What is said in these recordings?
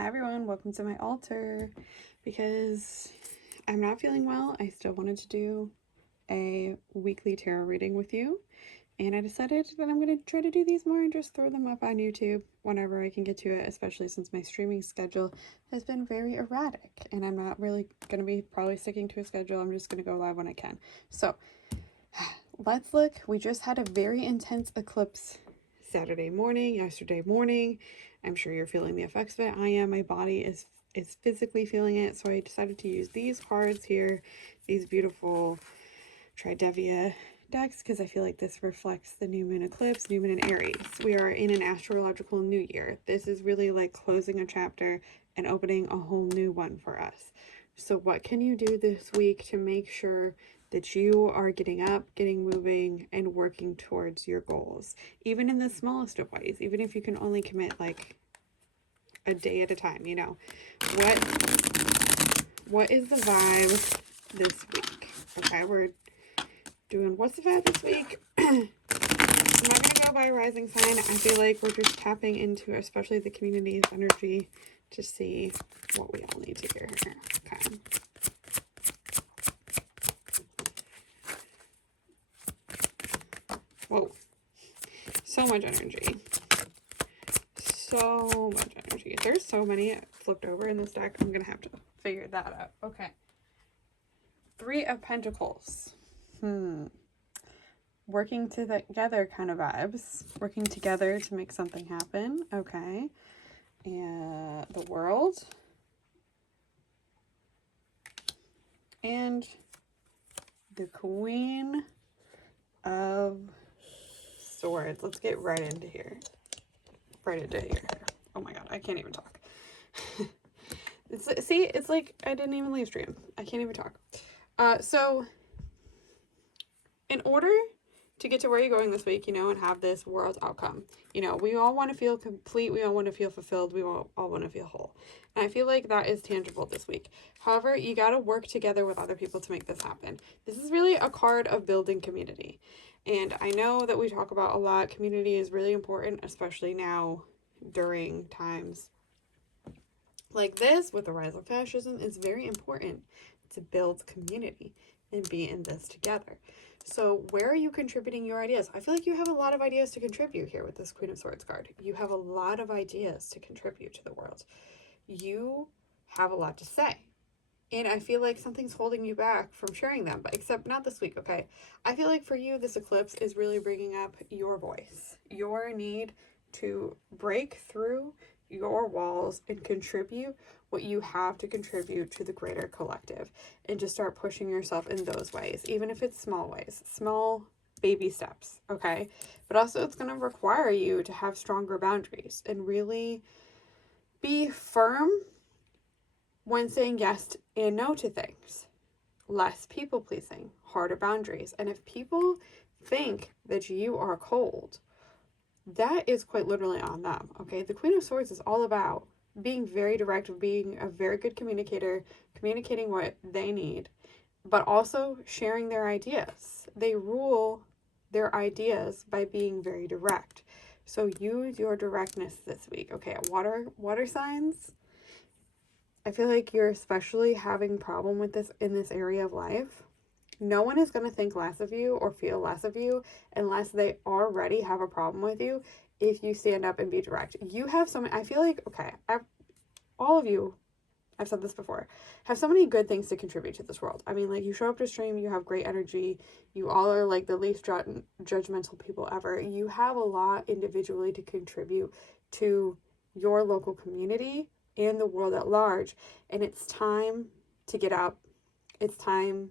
Hi everyone, welcome to my altar. Because I'm not feeling well, I still wanted to do a weekly tarot reading with you. And I decided that I'm going to try to do these more and just throw them up on YouTube whenever I can get to it, especially since my streaming schedule has been very erratic. And I'm not really going to be probably sticking to a schedule. I'm just going to go live when I can. So let's look. We just had a very intense eclipse Saturday morning, yesterday morning. I'm sure you're feeling the effects of it. I am. My body is physically feeling it. So I decided to use these cards here, these beautiful tridevia decks, because I feel like this reflects the new moon eclipse, new moon in Aries. We are in an astrological new year. This is really like closing a chapter and opening a whole new one for us. So what can you do this week to make sure that you are getting up, getting moving, and working towards your goals, even in the smallest of ways, even if you can only commit like a day at a time, you know? What is the vibe this week? Okay, we're doing what's the vibe this week? I'm not going to go by rising sign. I feel like we're just tapping into especially the community's energy to see what we all need to hear here. Okay. Whoa. So much energy. So much energy. There's so many flipped over in this deck. I'm going to have to figure that out. Okay. 3 of Pentacles. Working together kind of vibes. Working together to make something happen. Okay. And the World. And the Queen of Swords. Let's get right into here. Oh my god, I can't even talk. It's like I didn't even leave stream. I can't even talk. So in order to get to where you're going this week, you know, and have this world outcome, you know, we all want to feel complete. We all want to feel fulfilled. We all want to feel whole. And I feel like that is tangible this week. However, you got to work together with other people to make this happen. This is really a card of building community. And I know that we talk about a lot. Community is really important, especially now during times like this with the rise of fascism. It's very important to build community and be in this together. So where are you contributing your ideas? I feel like you have a lot of ideas to contribute here with this Queen of Swords card. You have a lot of ideas to contribute to the world. You have a lot to say. And I feel like something's holding you back from sharing them, but except not this week, okay? I feel like for you, this eclipse is really bringing up your voice, your need to break through your walls and contribute what you have to contribute to the greater collective, and just start pushing yourself in those ways, even if it's small ways, small baby steps, okay? But also it's going to require you to have stronger boundaries and really be firm when saying yes and no to things. Less people pleasing, harder boundaries. And if people think that you are cold, that is quite literally on them, okay? The Queen of Swords is all about being very direct, being a very good communicator, communicating what they need, but also sharing their ideas. They rule their ideas by being very direct. So use your directness this week. Okay, water signs, I feel like you're especially having problem with this in this area of life. No one is going to think less of you or feel less of you unless they already have a problem with you if you stand up and be direct. You have so many, I feel like, okay, all of you, I've said this before, have so many good things to contribute to this world. I mean, like, you show up to stream, you have great energy, you all are like the least judgmental people ever. You have a lot individually to contribute to your local community and the world at large, and it's time to get up. It's time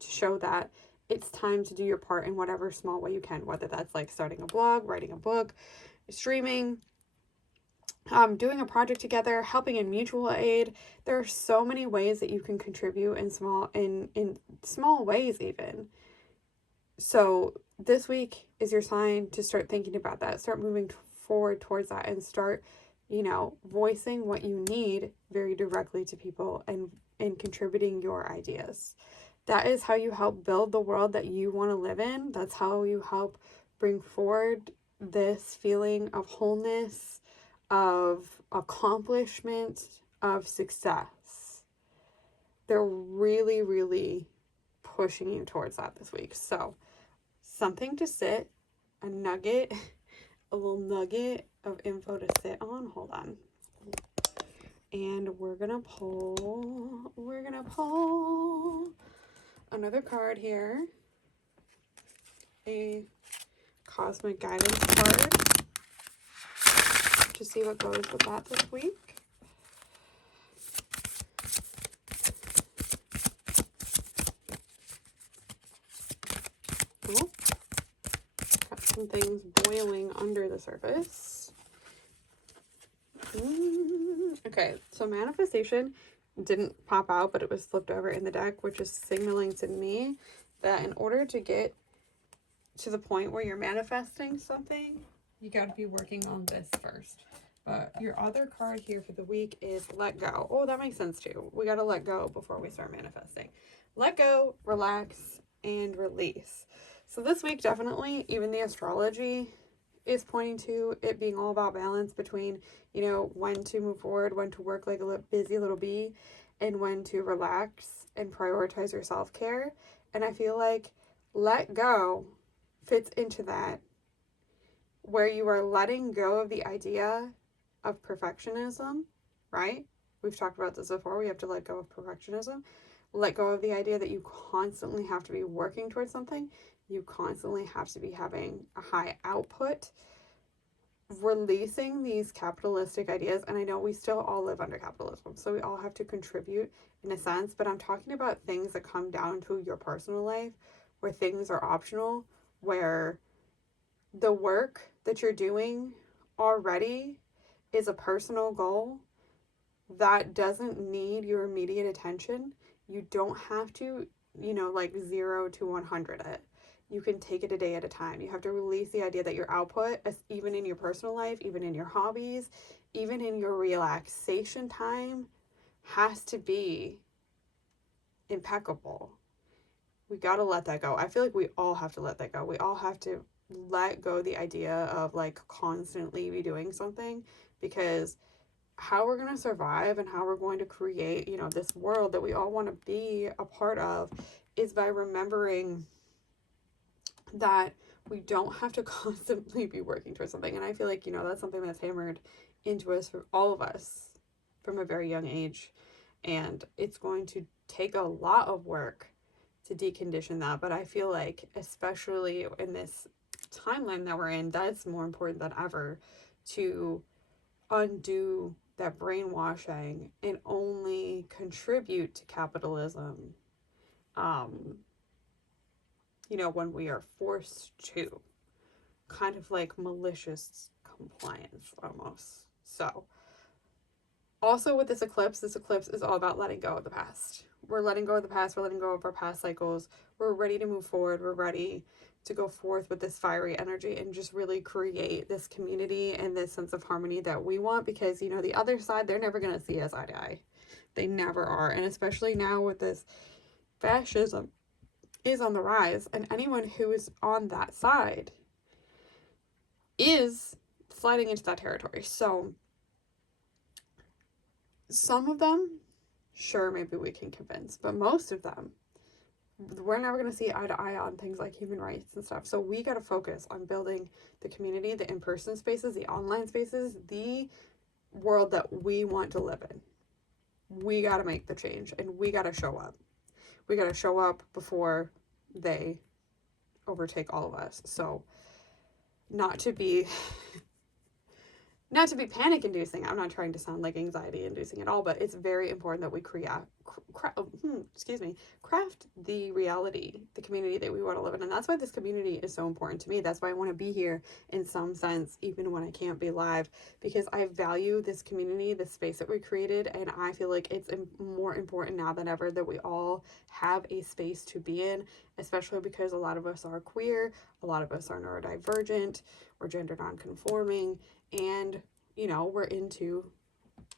to show that. It's time to do your part in whatever small way you can, whether that's like starting a blog, writing a book, streaming, doing a project together, helping in mutual aid. There are so many ways that you can contribute in small ways even. So this week is your sign to start thinking about that, start moving forward towards that, and start, you know, voicing what you need very directly to people and contributing your ideas. That is how you help build the world that you want to live in. That's how you help bring forward this feeling of wholeness, of accomplishment, of success. They're really, really pushing you towards that this week. So something to sit, a nugget, a little nugget of info to sit on. Hold on. And we're gonna pull another card here. A cosmic guidance card to see what goes with that this week. Oh, got some things boiling under the surface. Okay, so manifestation didn't pop out, but it was flipped over in the deck, which is signaling to me that in order to get to the point where you're manifesting something, you got to be working on this first. But your other card here for the week is let go. Oh, that makes sense too. We got to let go before we start manifesting. Let go, relax, and release. So this week, definitely, even the astrology is pointing to it being all about balance between, you know, when to move forward, when to work like a busy little bee, and when to relax and prioritize your self-care. And I feel like let go fits into that, where you are letting go of the idea of perfectionism, right? We've talked about this before. We have to let go of perfectionism. Let go of the idea that you constantly have to be working towards something. You constantly have to be having a high output. Releasing these capitalistic ideas, and I know we still all live under capitalism, so we all have to contribute in a sense, but I'm talking about things that come down to your personal life, where things are optional, where the work that you're doing already is a personal goal that doesn't need your immediate attention. You don't have to, you know, like 0 to 100 it. You can take it a day at a time. You have to release the idea that your output, even in your personal life, even in your hobbies, even in your relaxation time, has to be impeccable. We got to let that go. I feel like we all have to let that go. We all have to let go the idea of like constantly be doing something, because how we're going to survive and how we're going to create, you know, this world that we all want to be a part of is by remembering that we don't have to constantly be working towards something. And I feel like, you know, that's something that's hammered into us, for all of us, from a very young age. And it's going to take a lot of work to decondition that. But I feel like, especially in this timeline that we're in, that's more important than ever to undo that brainwashing and only contribute to capitalism, you know, when we are forced to, kind of like malicious compliance almost. So also with this eclipse is all about letting go of the past. We're letting go of the past. We're letting go of our past cycles. We're ready to move forward. We're ready to go forth with this fiery energy and just really create this community and this sense of harmony that we want, because, you know, the other side, they're never going to see us eye to eye. They never are. And especially now with this fascism is on the rise, and anyone who is on that side is sliding into that territory. So some of them, sure, maybe we can convince, but most of them, we're never going to see eye to eye on things like human rights and stuff. So we got to focus on building the community, the in-person spaces, the online spaces, the world that we want to live in. We got to make the change, and we got to show up. We got to show up before they overtake all of us. So not to be panic inducing. I'm not trying to sound like anxiety inducing at all, but it's very important that we craft the reality, the community that we want to live in. And that's why this community is so important to me. That's why I want to be here in some sense, even when I can't be live, because I value this community, the space that we created. And I feel like it's more important now than ever that we all have a space to be in, especially because a lot of us are queer, a lot of us are neurodivergent, we're gender non-conforming, and, you know, we're into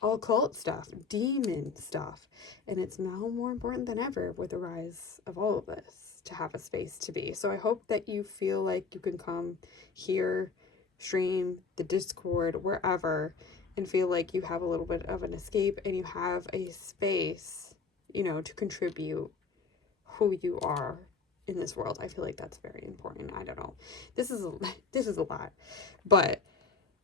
occult stuff, demon stuff. And it's now more important than ever with the rise of all of this to have a space to be. So I hope that you feel like you can come here, stream, the Discord, wherever, and feel like you have a little bit of an escape and you have a space, you know, to contribute who you are in this world. I feel like that's very important. I don't know. This is a lot. But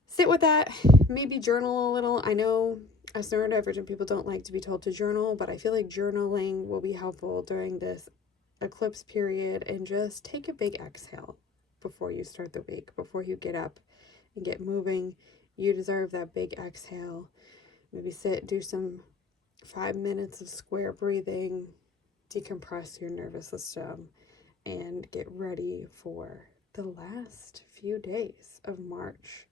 sit with that. Maybe journal a little. I know as neurodivergent people don't like to be told to journal, but I feel like journaling will be helpful during this eclipse period, and just take a big exhale before you start the week, before you get up and get moving. You deserve that big exhale. Maybe sit, do some 5 minutes of square breathing, decompress your nervous system, and get ready for the last few days of March.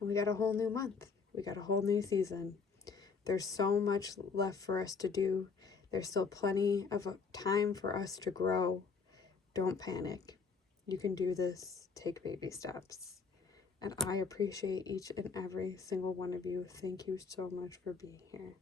And we got a whole new month. We got a whole new season. There's so much left for us to do. There's still plenty of time for us to grow. Don't panic. You can do this. Take baby steps. And I appreciate each and every single one of you. Thank you so much for being here.